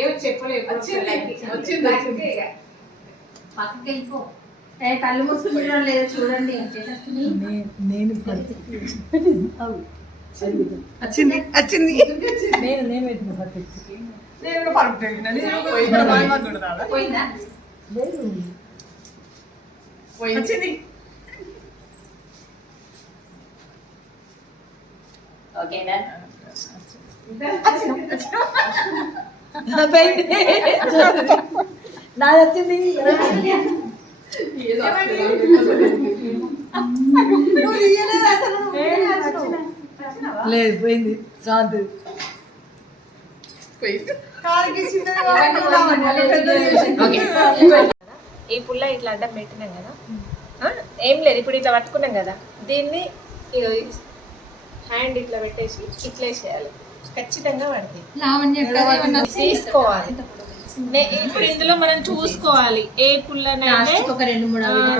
ఏమి చెప్పలేదు పక్కకి వెళ్ళిపో. కళ్ళు మూసుకుంటున్నాం లేదా చూడండి. నేను వచ్చింది వచ్చింది నేను పోయిందా? వచ్చింది. ఓకేనా? నాది వచ్చింది. లేదు పోయింది. శాంతి ఈ పుల్ల ఇట్లా అడ్డం పెట్టినాం కదా, ఏం లేదు ఇప్పుడు ఇట్లా పట్టుకున్నాం కదా, దీన్ని హ్యాండ్ ఇట్లా పెట్టేసి ఇట్లా వేసేయాలి, ఖచ్చితంగా పడుతుంది. తీసుకోవాలి. ఇప్పుడు ఇందులో మనం చూసుకోవాలి ఏ పుల్లనైతే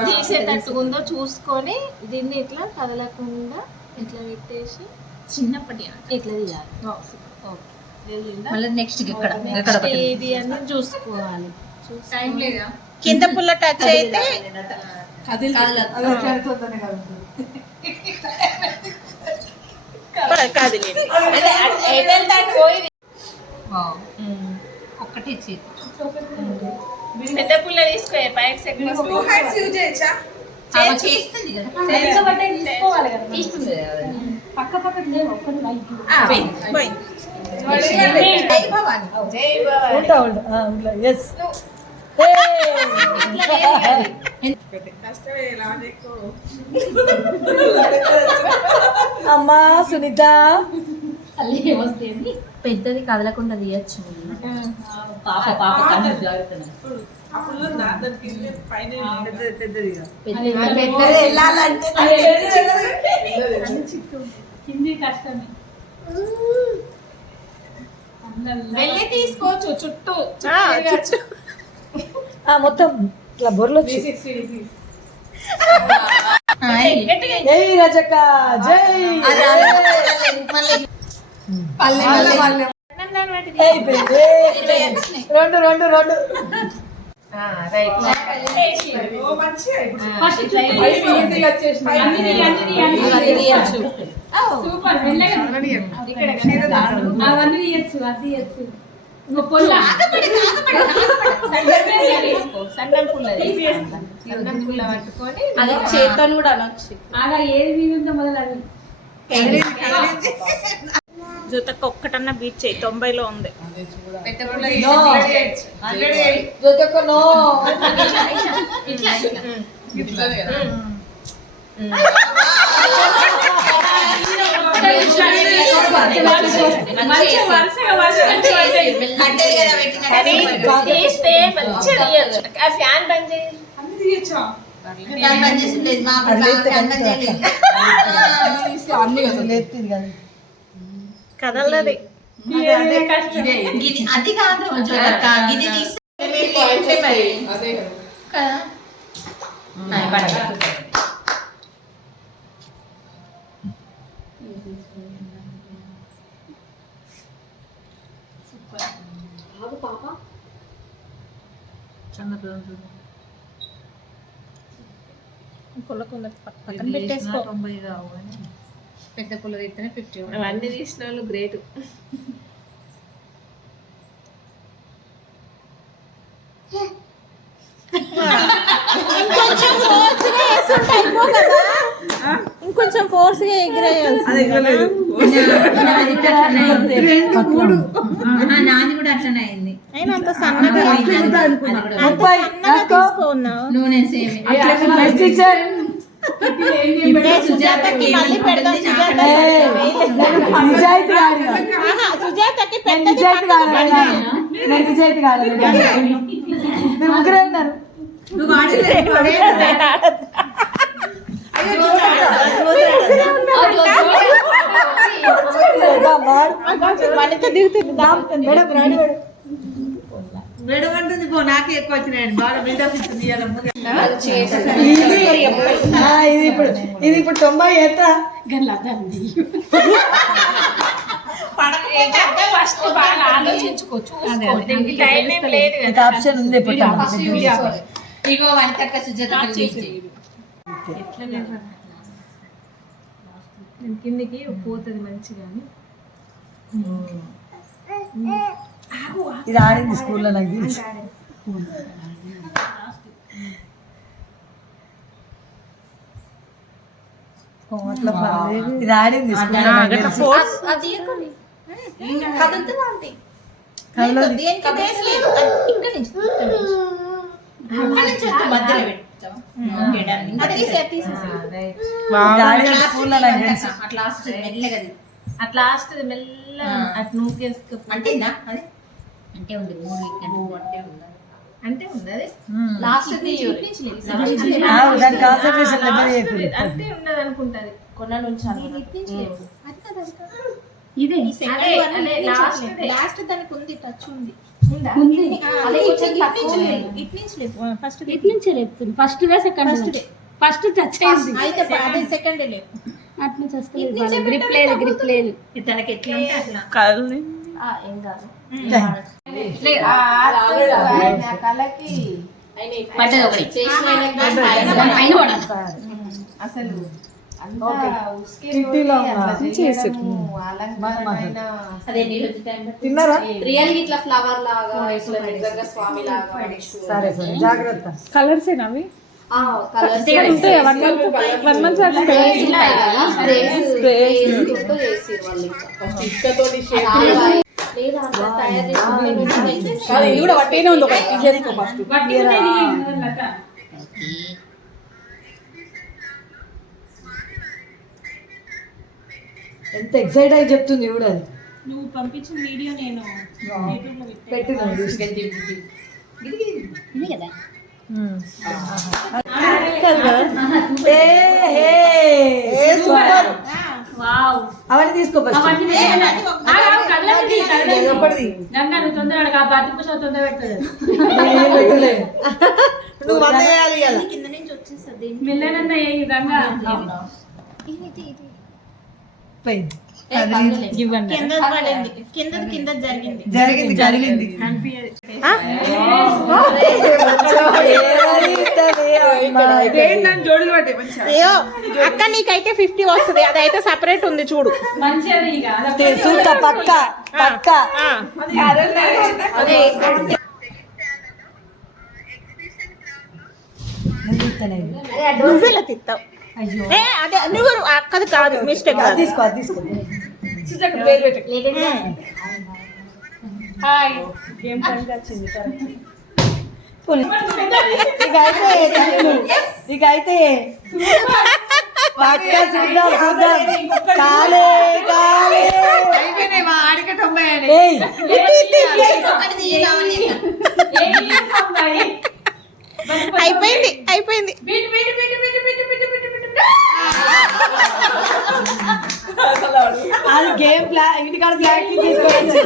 తీసేటట్టుకుందో చూసుకొని దీన్ని ఇట్లా కదలకుండా ఇట్లా పెట్టేసి చిన్నప్పటి ఇట్లా తీయాలి. నెక్స్ట్ ఇది అని చూసుకోవాలి. కింద పుల్ల టచ్ అయితే ఒక్కటే పెద్ద పుల్ల తీసుకో పైకి చేస్తుంది కదా, పక్క పక్క అమ్మా సునీత పెద్దది కదలకుండా తీయచ్చు. వెళ్ళి తీసుకోవచ్చు చుట్టూ మొత్తం ఇట్లా బొర్రలు వచ్చి జై రజక జై రెండు రెండు రెండు సన్నం పుల్ల పట్టుకొని అదే చేతో కూడా అనొచ్చు. జూతకు ఒక్కటన్నా బీచ్ చేయి 90లో ఉంది. ఫ్యాన్ బంద్ చేయి. కదలది అది కాదు పక్కన పెట్టేసుకో. పెద్ద పుల్ల తీస్తేనే 50. అవన్నీ తీసిన వాళ్ళు గ్రేట్. ఇంకొంచెం ఫోర్స్ గా ఎగిరేయాల్సి. నాది కూడా అట్లనే అయింది. అంత సన్నగా నూనె సేమ్ సుజాతకి మళ్ళీ పెడదాం. సుజాతకి నడుమంటుంది పో, నాకే ఎక్కువ వచ్చినాయండి. బాగా బిల్డప్ ఇస్తుంది. ఇది ఇప్పుడు 90 ఎంత ఫస్ట్ బాగా ఆలోచించుకో, చూసుకో. దీనికి టైం ఏం లేదు ఇది కదా. ఆప్షన్ ఉంది ఇగో వంటక సుజాత ఎట్లా లేదు. నేను కిందికి పోతుంది మంచిగా అని. ఇది ఆడింది స్కూల్లో నాకు తెలుసు. అట్లా పర్లేదు. ఇది ఆడింది స్కూల్లో నాకు తెలుసు. మధ్యలో పెడతాం. ఇది ఆడింది స్కూల్లో నాకు తెలుసు. అట్లా మెల్లగా అట్లా లాస్ట్ మెల్ల అటు నూకేసుకో. అంటే అంటే ఉంది 3 అంటే ఉంది అంటే ఉంది అది లాస్ట్ దాని కాన్సన్ట్రేషన్ దగ్గర చెప్పి అంటే ఉన్నది అనుకుంటది. కొన్న నుంచి ఇదే లాస్ట్ దానికి ఉంది టచ్ ఉంది ఇటు నుంచే లేపుతుంది. First day second first touch అయింది. అయితే అదే సెకండ్ లేపు అటు నుంచి వస్తుంది. గ్రిప్ లేదు తనకి ఎట్లా ఉంటే అట్లా ఏం కాదు. కళ్ళకి అసలు తిన్నారా? రియల్ ఇట్లా ఫ్లవర్ లాగా ఇట్లా నిజంగా స్వామి లాగా సరే సరే జాగ్రత్త. కలర్స్ ఏనావి కలర్స్ ఎంత ఎక్సైట్ అయి చెప్తుంది కూడా అది. నువ్వు పంపించిన వీడియో నేను పెట్టినా కదా అవన్నీ తీసుకో గంగా నువ్వు తొందరగా బతికి తొందర పెడుతుంది. కింద నుంచి వచ్చేస్తుంది మెల్లనన్నా గంగా కింద జరిగింది జరిగింది అక్క నీకైతే 50 వస్తుంది, అదైతే సపరేట్ ఉంది చూడు. మంచిగా చూస్తా పక్క పక్క నువ్వెలా తిత్తావు? అదే నువ్వు అక్కది కాదు, మిస్టేక్ కాదు. తీసుకో తీసుకో. హాయ్ గేమ్ టైం వచ్చింది. ఇకైతే పక్క చూద్దాం చూద్దాం. కాలే కాలే ఏయ్ అయిపోయింది అయిపోయింది. అది గేమ్ ప్లాన్ ఇంటికాడ ప్రాక్టీస్ చేసుకోవచ్చు.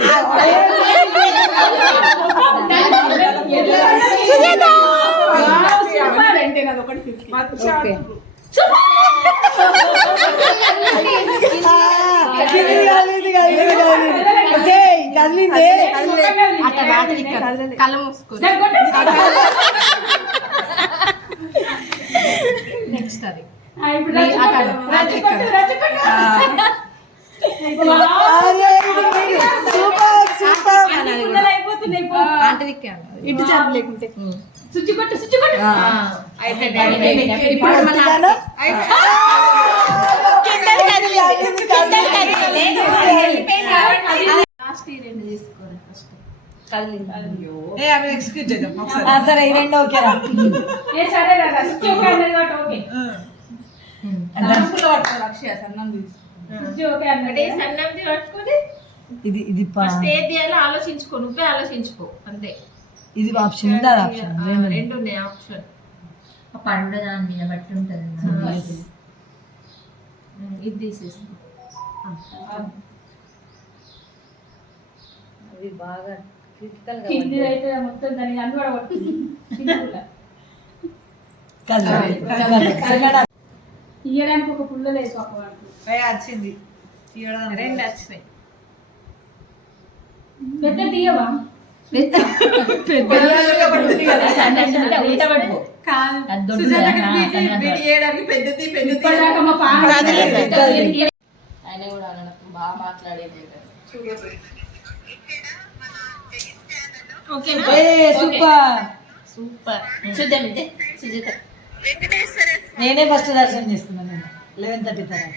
కళ్ళు మూసుకో నెక్స్ట్ అది ఇటు చాలు లేకుంటే సుచ్చి కొట్టు లాస్ట్ ఈ రెండు తీసుకోవాలి ఫస్ట్ సరే ఈ రెండు ఓకేరా. సరే కదా సుచ్చి ఓకే అన్నది కాబట్టి ఓకే. సుచ్చి ఓకే అన్నది సన్నది పట్టుకొని ఇది ఇది ఫస్ట్ ఏది చేయాలో ఆలోచించుకో, నువ్వే ఆలోచించుకో అంతే. ఇది ఆప్షన్ ఉంది, అది ఆప్షన్ రెండు ఉన్నాయి ఆప్షన్. పండు దాని మీద బట్టి ఉంటుంది. ఇది తీసేసుకో. అది బాగా క్రిటికల్ గా కింది అయితే మొత్తం దానికి అన్ని కూడా పడుతుంది. తీయడానికి ఒక పుల్ల లేదు పాప వాడికి. వచ్చింది రెండు వచ్చినాయి. పెద్ద తీయవా ఇప్పటిదాకా మా పాప ఆయన కూడా అన్నాడు, బాగా మాట్లాడేది ఓకేనా సూపర్. సూపర్ చూద్దాం ఇదే సుజిత నేనే ఫస్ట్ దర్శనం చేసుకున్నాను నేను 11:30 తర్వాత.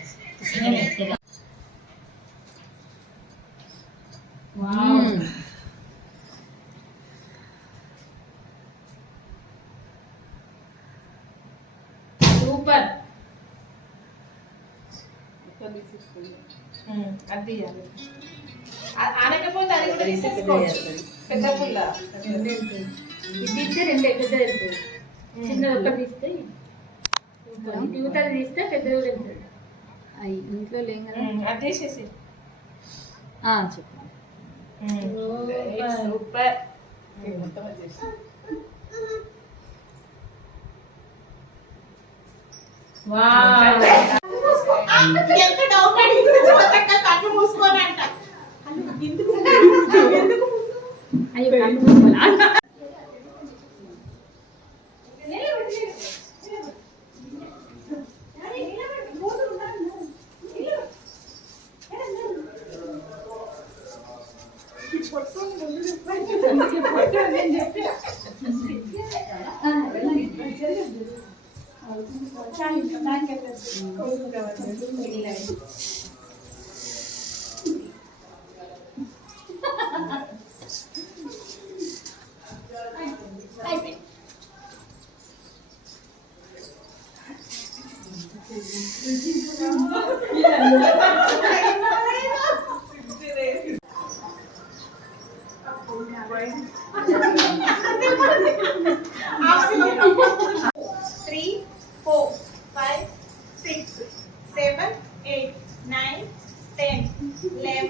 సూపర్ అది తీయాలి ఆనకపోతే అది కూడా తీసేసుకోవచ్చు పెద్ద పుల్ల ఇది తీస్తే రెండు పెద్ద వెళ్తుంది చిన్నది ఒక్క తీస్తే యువతలు తీస్తే పెద్దది కూడా వెళ్తుంది ఇంట్లో లేం కదా అది తీసేసి చెప్పు సూపర్ ఎంత డౌట్ అడిగింది చూడక కన్ను మూసుకొని అంట అయ్యో కళ్ళు మూసుకోవాలా? త్రీ 4 5 6 7 8 9 10 11